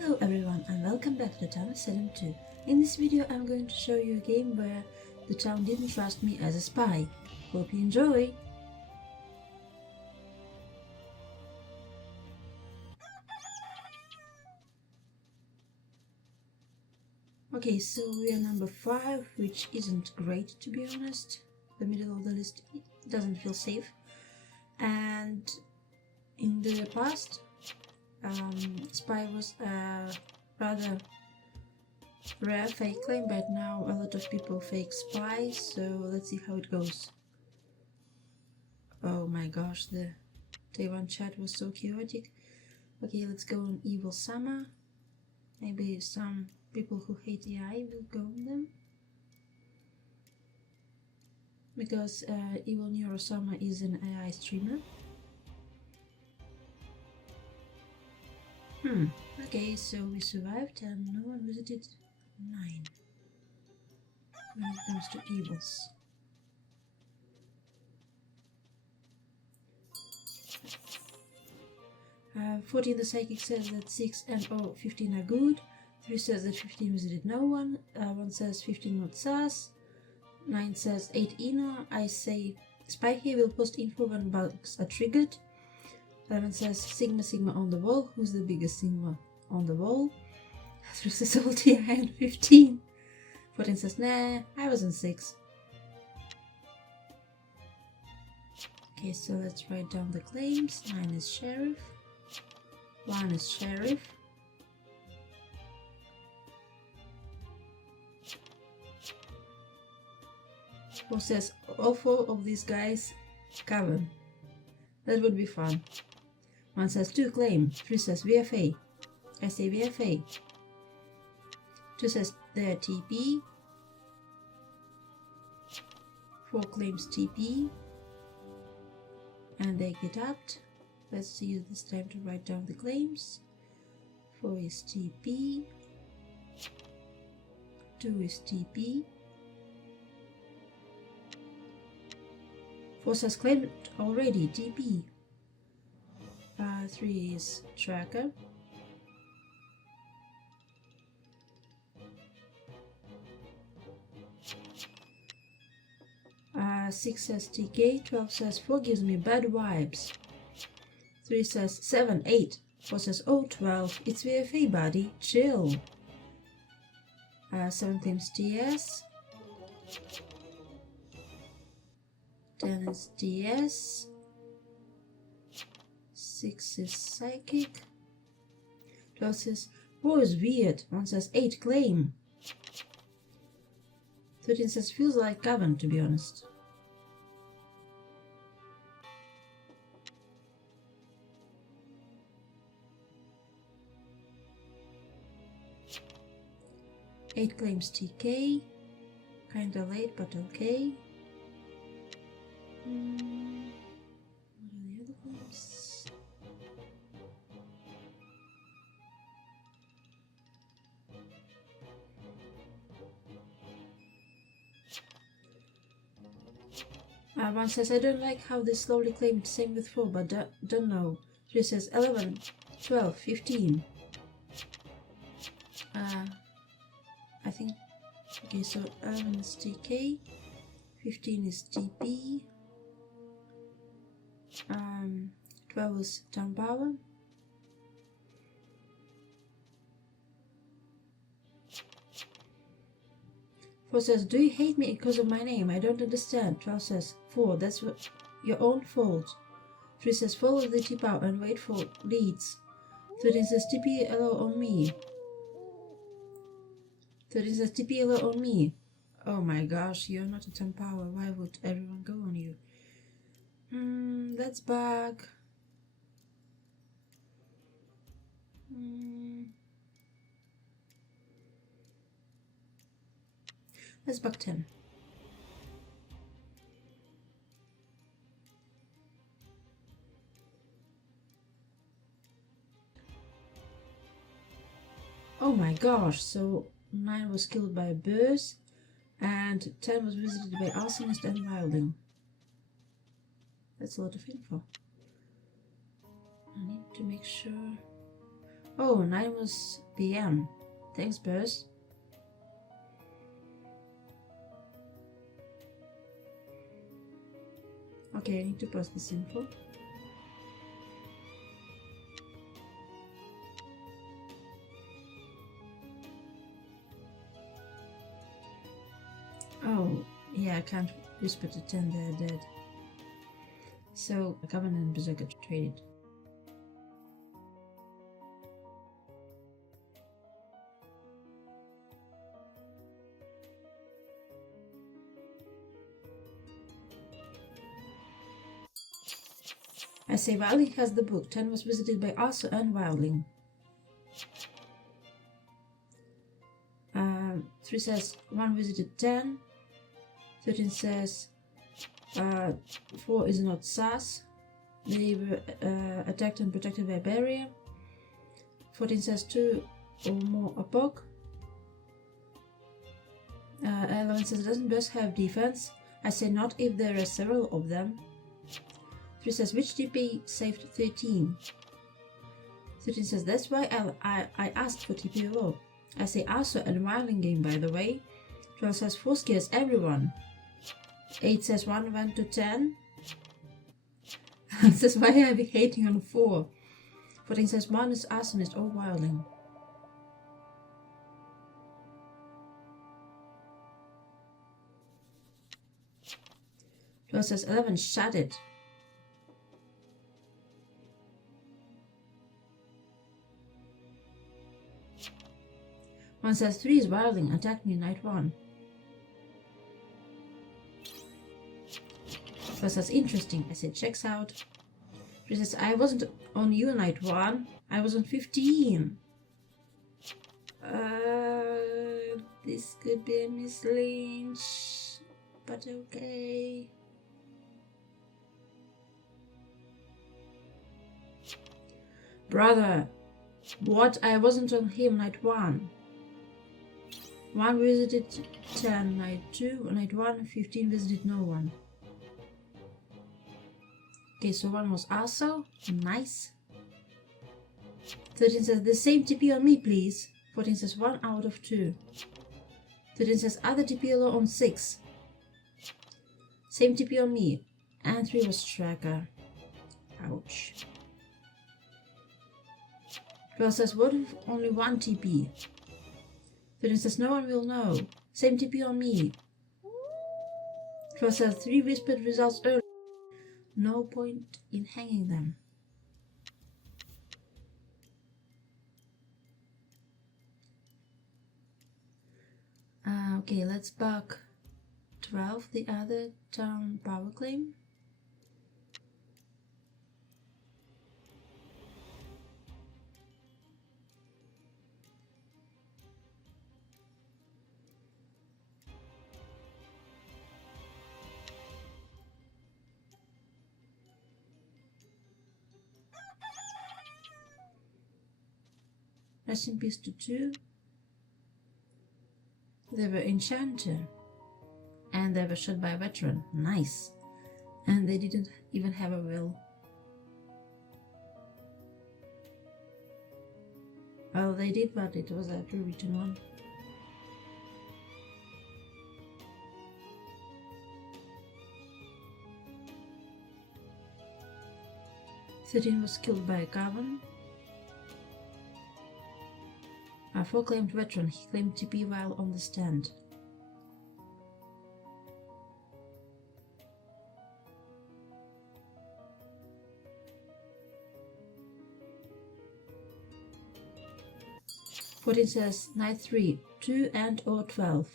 Hello everyone and welcome back to the town of Salem 2. In this video I'm going to show you a game where the town didn't trust me as a spy. Hope you enjoy! Okay, so we are number 5, which isn't great to be honest. The middle of the list doesn't feel safe. And in the past, spy was a rather rare fake claim, but now a lot of people fake spy, so let's see how it goes. Oh my gosh, the Taiwan chat was so chaotic. Okay, let's go on Evil Summer. Maybe some people who hate AI will go on them. Because Evil Neurosama is an AI streamer. Okay, so we survived and no one visited 9 when it comes to evils. Uh, 14 the psychic says that 6 and 15 are good. 3 says that 15 visited no one. 1 says 15 not sus. 9 says 8 Eno. I say spy here will post info when bugs are triggered. 11 says Sigma Sigma on the wall. Who's the biggest Sigma on the wall? 3 says salty and 15. 14 says nah, I was in 6. Okay, so let's write down the claims. 9 is sheriff. 1 is sheriff. Who says all 4 of these guys cover? That would be fun. 1 says 2 claim. 3 says VFA. I say VFA. 2 says they're TP. 4 claims TP. And they get out. Let's use this time to write down the claims. 4 is TP. 2 is TP. 4 says claimed already, TP. 3 is tracker. 6 says TK. 12 says 4 gives me bad vibes. 3 says 7, 8. 4 says oh 12. It's VFA buddy, chill. 7 claims TS. 10 is DS. 6 is psychic. 12 says 4 is weird. 1 says 8 claim. 13 says feels like Coven to be honest. 8 claims TK. Kinda late but okay. What are the other claims? One says I don't like how they slowly claimed, same with 4 but don't know. 3 says 11, 12, 15. I think, okay, so 11 is TK, 15 is TP, 12 is town power, 4 says do you hate me because of my name? I don't understand. 12 says 4 that's your own fault. 3 says follow the tip out and wait for leads. 13 says TPLO on me. 13 says TPLO on me. Oh my gosh, you're not a town power. Why would everyone go on you? Let's bug. Let's bug 10. Oh my gosh, so 9 was killed by a buzz and 10 was visited by arsonist and wilding. That's a lot of info. I need to make sure. Oh, 9 was PM. Thanks, Buzz. Okay, I need to post this info. Oh, yeah, I can't whisper to 10 they're dead. So, Covenant and Berserker traded. I say Wildling has the book. 10 was visited by Arthur and Wildling. 3 says 1 visited 10. 13 says 4 is not sus. They were attacked and protected by a barrier. 14 says 2 or more a pog. 11 says doesn't Buzz have defense? I say not if there are several of them. 3 says which TP saved 13? 13 says that's why I asked for TP low. I say Arthur and Wildling game, by the way. 12 says 4 scares everyone. 8 says 1 went to 10. Says why are we hating on 4? 14 says 1 is arsonist or Wildling. Says 11 shut it. One says 3 is Wildling, attack me night 1. 4 says interesting. I said checks out. 3 says I wasn't on you night 1, I was on 15. This could be a Miss Lynch, but okay. Brother, what? I wasn't on him night 1. 1 visited 10, night 2, night 1, 15 visited no one. Okay, so 1 was also nice. 13 says the same TP on me, please. 14 says 1 out of 2. 13 says other TP low on 6. Same TP on me. And 3 was tracker. Ouch. 12 says what if only 1 TP? 13 says no one will know. Same TP on me. 12 says 3 whispered results early. No point in hanging them. Okay, let's back 12, the other town power claim. Rest in peace to 2. They were enchanter. And they were shot by a veteran. Nice. And they didn't even have a will. Well, they did, but it was a pre-written one. Thirteen was killed by a carbon. 4 claimed veteran. He claimed TP while on the stand. Fourteen says night 3, 2 and or 12.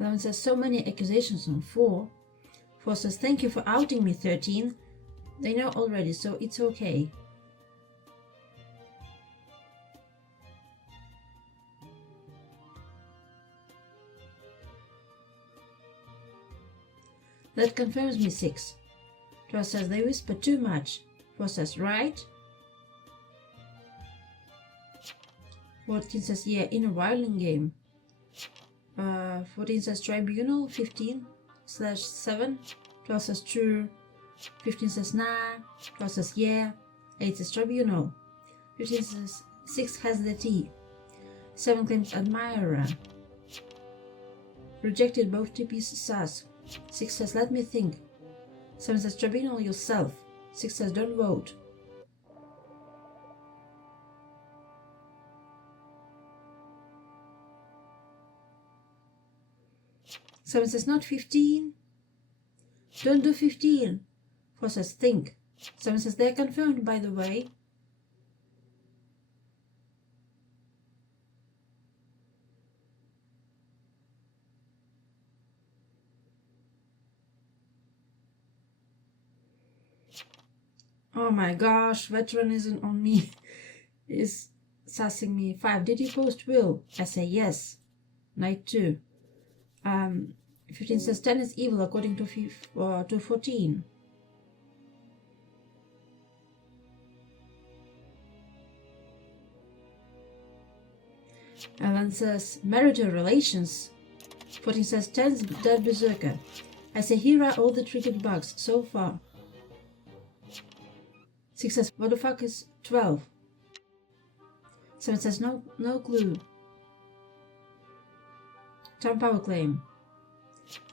Eleven says so many accusations on 4. 4 says thank you for outing me. 13. They know already, so it's okay. That confirms me. 6. 12 says they whisper too much. 4 says right. 14 says, yeah, in a violin game. 14 says tribunal. 15/7. 12 says true. 15 says nah. 12 says yeah. 8 says tribunal. 15 says 6 has the T. 7 claims admirer. Rejected both TPs sus. 6 says let me think. 7 says tribunal yourself. 6 says don't vote. Seven says not 15. Don't do 15. 4 says think. 7 says they're confirmed, by the way. Oh my gosh, veteran isn't on me. Is sassing me. 5. Did you post will? I say yes. Knight 2. 15 says 10 is evil according to 14. And then says marital relations. 14 says 10's dead berserker. I say here are all the triggered bugs so far. 6 says what the fuck is 12? 7 says no clue. Town power claim.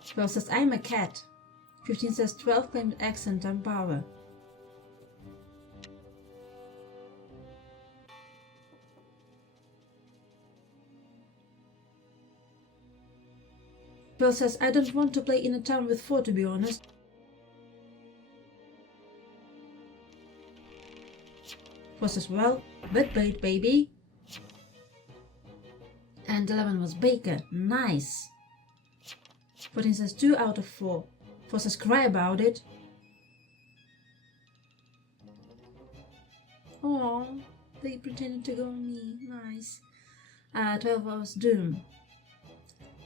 12 says I'm a cat. 15 says 12 claims accent town power. Bill says I don't want to play in a town with 4, to be honest. Four says well, but bait baby. And 11 was Baker. Nice. 14 says 2 out of 4. 4 says cry about it. Oh, they pretended to go on me. Nice. 12 was Doom.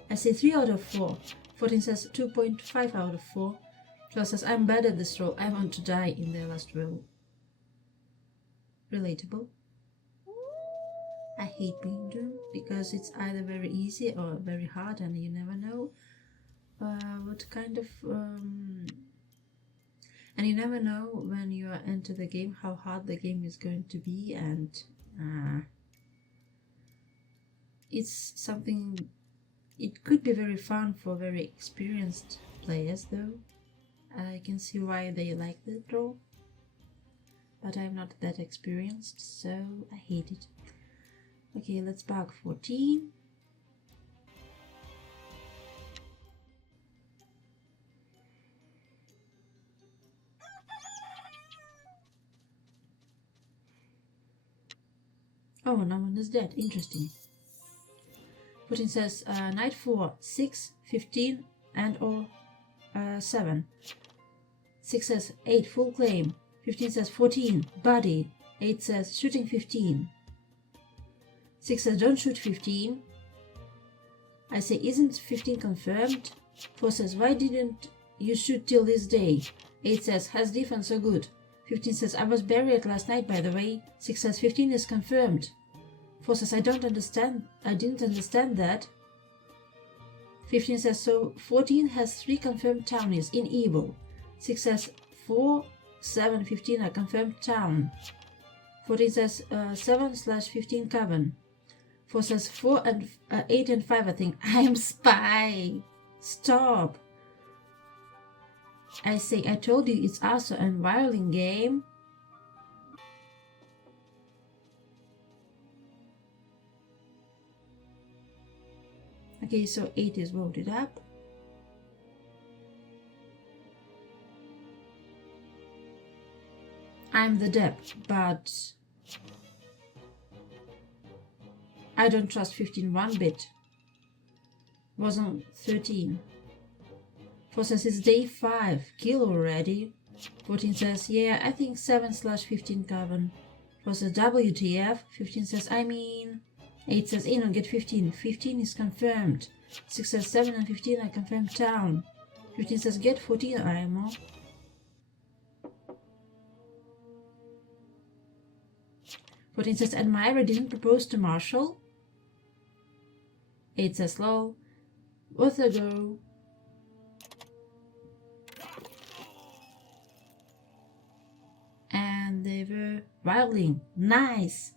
I say 3 out of 4. 14 says 2.5 out of 4. 12 says I'm bad at this role. I want to die in their last will. Relatable. I hate being Doom because it's either very easy or very hard and you never know what kind of and you never know when you enter the game how hard the game is going to be, and it's something, it could be very fun for very experienced players though. I can see why they like the role, but I'm not that experienced, so I hate it. Okay, let's back 14. Oh, no one is dead. Interesting. 14 says knight 4, 6, 15, and or 7. 6 says 8, full claim. 15 says 14, body. 8 says shooting 15. 6 says don't shoot 15. I say isn't 15 confirmed? 4 says why didn't you shoot till this day? 8 says has defense so good. 15 says I was buried last night, by the way. 6 says 15 is confirmed. 4 says I didn't understand that. 15 says so 14 has 3 confirmed townies in evil. 6 says 4, 7, 15 are confirmed town. 14 says 7/15 cavern. 4 says 4 and 8 and 5 I think. I am spy. Stop. I say I told you it's also a violin game. Okay, so 8 is voted up. I'm the depth, but I don't trust 15 one bit. Was on 13. 4 says it's day 5. Kill already. 14 says yeah, I think 7/15 cavern. 4 says WTF. 15 says I mean. 8 says in and get 15. 15 is confirmed. 6 says 7 and 15 are confirmed town. 15 says get 14 IMO. 14 says, admirer didn't propose to Marshall. 8 says, lol. Worth a go. And they were wilding. Nice.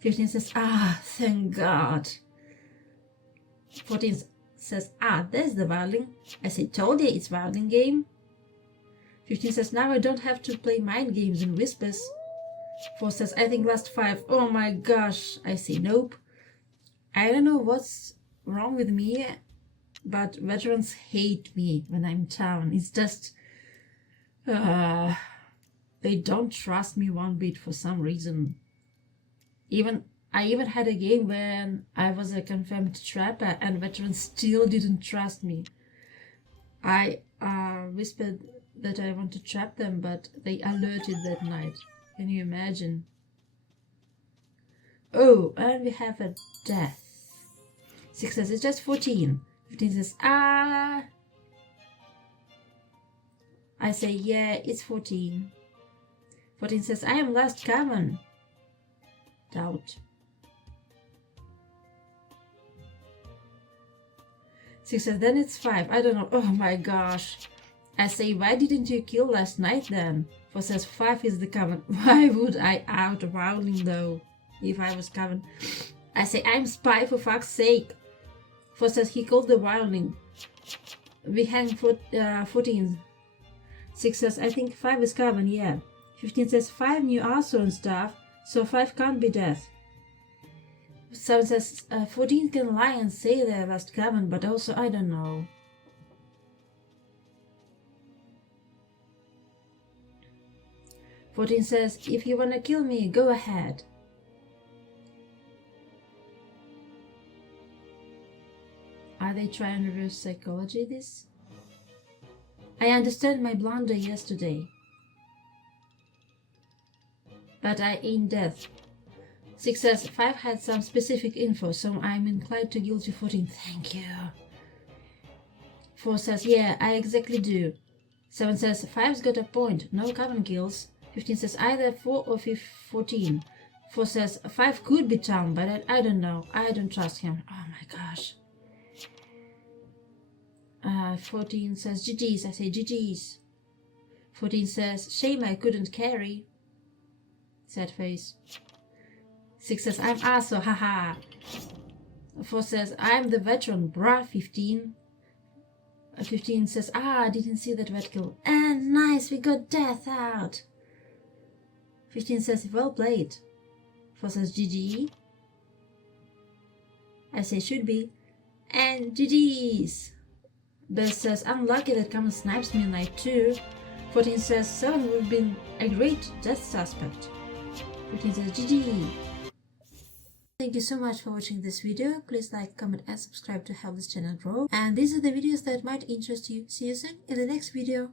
15 says, ah, thank God. 14 says, ah, there's the wilding. I say, told you it's wilding game. 15 says, now I don't have to play mind games and whispers. 4 says, I think last 5. Oh my gosh. I say, nope. I don't know what's wrong with me, but veterans hate me when I'm in town. It's just, they don't trust me one bit for some reason. I even had a game when I was a confirmed trapper and veterans still didn't trust me. I whispered that I want to trap them, but they alerted that night. Can you imagine? Oh, and we have a death. 6 says, it's just 14. 15 says, ah. I say, yeah, it's 14. 14 says, I am last common. Doubt. 6 says, then it's 5. I don't know. Oh my gosh. I say, why didn't you kill last night then? 4 says, 5 is the common. Why would I out wilding though, if I was common? I say, I'm spy for fuck's sake. 4 says, he called the wilding. We hang 14. 6 says, I think 5 is common, yeah. 15 says, 5 knew also and stuff, so 5 can't be death. 7 says, 14 can lie and say they're last common, but also I don't know. "14 says, if you wanna kill me, go ahead. Are they trying reverse psychology this? I understand my blunder yesterday, but I ain't death. 6 says, 5 had some specific info, so I'm inclined to guilty 14. Thank you. 4 says, yeah, I exactly do. 7 says, 5's got a point, no common kills. 15 says, either 4 or 14. 4 says, 5 could be town, but I don't know. I don't trust him. Oh my gosh. 14 says, GG's. I say, GG's. 14 says, shame I couldn't carry. Sad face. 6 says, I'm also, haha. 4 says, I'm the veteran, bruh. 15. 15 says, I didn't see that vet kill. And nice, we got death out. 15 says, well played. 4 says, GG. I say, should be. And GG's. Bess says, I'm lucky that Common snipes me in night 2. 14 says, 7 would have been a great death suspect. 15 says, GG. Thank you so much for watching this video. Please like, comment and subscribe to help this channel grow. And these are the videos that might interest you. See you soon in the next video.